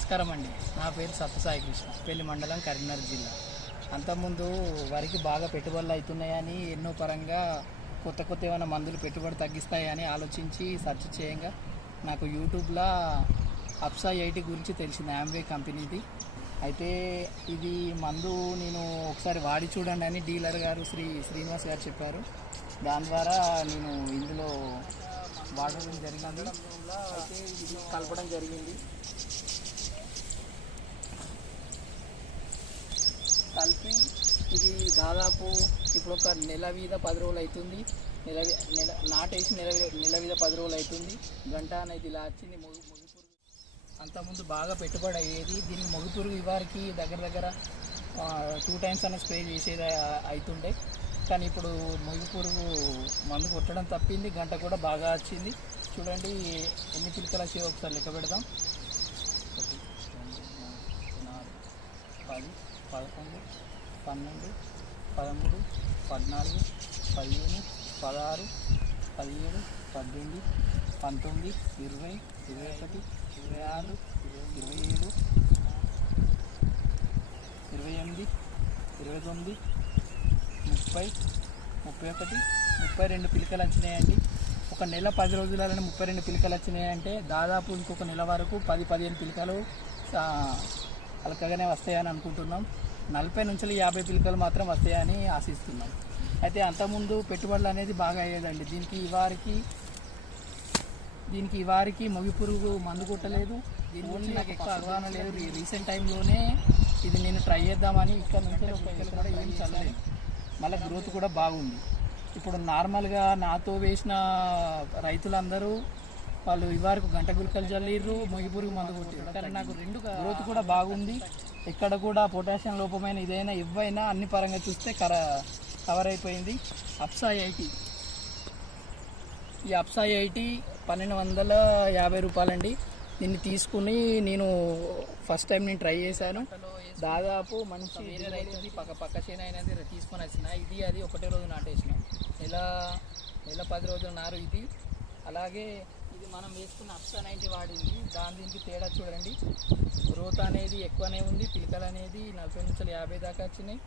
నమస్కారం అండి. నా పేరు సత్యసాయి కృష్ణ. పెళ్ళి మండలం కరీంనగర్ జిల్లా. అంతకుముందు వరికి బాగా పెట్టుబడులు అవుతున్నాయని ఎన్నో పరంగా కొత్త కొత్త ఏమైనా మందులు పెట్టుబడి తగ్గిస్తాయని ఆలోచించి సెర్చ్ చేయంగా. నాకు యూట్యూబ్లో అప్సా ఎయిటీ గురించి తెలిసింది ఆంబే కంపెనీది. అయితే ఇది మందు నేను ఒకసారి వాడి చూడండి అని డీలర్ గారు శ్రీ శ్రీనివాస్ గారు చెప్పారు. దాని ద్వారా నేను ఇందులో వాడడం జరిగింది. అయితే ఇది కలపడం జరిగింది. ఇది దాదాపు ఇప్పుడు ఒక నెల మీద పది రోజులు అవుతుంది నెల నెల నాటేసి నెల నెల మీద పది రోజులు అవుతుంది గంట అనేది ఇలా వచ్చింది. మొగి మొగిపురుగు అంతకుముందు బాగా పెట్టుబడి అయ్యేది. దీన్ని మొగిపురుగు ఇవ్వరికి ఇవారికి దగ్గర దగ్గర టూ టైమ్స్ అన్న స్ప్రే చేసేది అవుతుండే కానీ ఇప్పుడు మొగి పురుగు మందు కొట్టడం తప్పింది. గంట కూడా బాగా వచ్చింది. చూడండి ఎన్ని పిలకలు వచ్చి ఒకసారి లెక్క పెడదాం. ఒకటి రెండు మూడు నాలుగు పది పదకొండు పన్నెండు పదమూడు పద్నాలుగు పదిహేను పదహారు పదిహేడు పద్దెనిమిది పంతొమ్మిది ఇరవై ఇరవై ఒకటి ఇరవై ఆరు ఇరవై ఏడు ఇరవై ఎనిమిది ఇరవై తొమ్మిది ముప్పై ముప్పై ఒకటి ముప్పై రెండు పిలకలు వచ్చినాయండి. ఒక నెల పది రోజులలో ముప్పై రెండు పిలికలు వచ్చినాయంటే దాదాపు ఇంకొక నెల వరకు పది పదిహేను పిలకలు అలకగానే వస్తాయని అనుకుంటున్నాం. నలభై నుంచి యాభై పిలకలు మాత్రం వస్తాయని ఆశిస్తున్నాం. అయితే అంతకుముందు పెట్టుబడులు అనేది బాగా అయ్యేదండి. దీనికి ఈ వారికి దీనికి ఈ వారికి మొగి పురుగు మందు కొట్టలేదు. దీని గురించి నాకు ఎక్కువ అవగాహన లేదు. రీసెంట్ టైంలోనే ఇది నేను ట్రై చేద్దామని ఇక్కడ నుంచి ఒక ఎకరం కూడా ఏం చల్లలేదు. మళ్ళీ గ్రోత్ కూడా బాగుంది. ఇప్పుడు నార్మల్గా నాతో వేసిన రైతులందరూ వాళ్ళు ఇవరకు గంట గురికలు చల్లిర్రు మొగి పురుగు మందు కొట్టారు కానీ నాకు రెండు గ్రోత్ కూడా బాగుంది. ఇక్కడ కూడా పొటాషియం లోపమైన ఇదైనా ఇవ్వైనా అన్ని పరంగా చూస్తే కర కవర్ అయిపోయింది. అప్సా ఎయిటీ ఈ అప్సా ఎయిటీ పన్నెండు వందల యాభై రూపాయలండి. దీన్ని తీసుకుని నేను ఫస్ట్ టైం నేను ట్రై చేశాను. దాదాపు మంచి వేరే రైతుది పక్క పక్క చేను అయినది తీసుకొని వచ్చిన. ఇది అది ఒకటే రోజు నాటేసిన. నెల నెల పది రోజుల నారు ఇది. అలాగే ఇది మనం వేసుకున్న అప్సా నైంటీ వాడింది. దాని దీనికి తేడా చూడండి. గ్రోత్ అనేది ఎక్కువనే ఉంది. పిలకలు అనేది నలభై నుంచి యాభై దాకా వచ్చినాయి.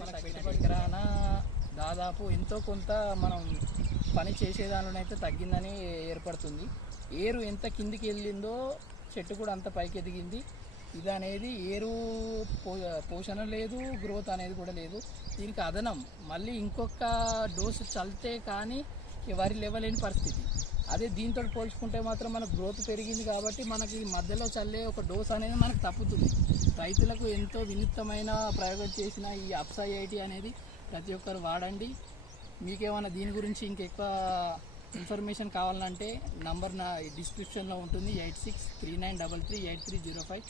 మనకు పెట్టుబడి రానా దాదాపు ఎంతో కొంత మనం పని చేసేదానిలోనైతే తగ్గిందని ఏర్పడుతుంది. ఏరు ఎంత కిందికి వెళ్ళిందో చెట్టు కూడా అంత పైకి ఎదిగింది. ఇది అనేది ఏరు పో పోషణ లేదు గ్రోత్ అనేది కూడా లేదు. దీనికి అదనం. మళ్ళీ ఇంకొక డోసు చల్లితే కానీ వరి లేవలేని పరిస్థితి. అదే దీంతో పోల్చుకుంటే మాత్రం మనకు గ్రోత్ పెరిగింది కాబట్టి మనకి మధ్యలో చల్లే ఒక డోస్ అనేది మనకు తప్పుతుంది. రైతులకు ఎంతో వినూత్నమైన ప్రయోగం చేసిన ఈ అప్సా ఐటీ అనేది ప్రతి ఒక్కరు వాడండి. మీకేమైనా దీని గురించి ఇంకెక్కువ ఇన్ఫర్మేషన్ కావాలంటే నంబర్ నా డిస్క్రిప్షన్లో ఉంటుంది eight six three nine double three eight three zero five.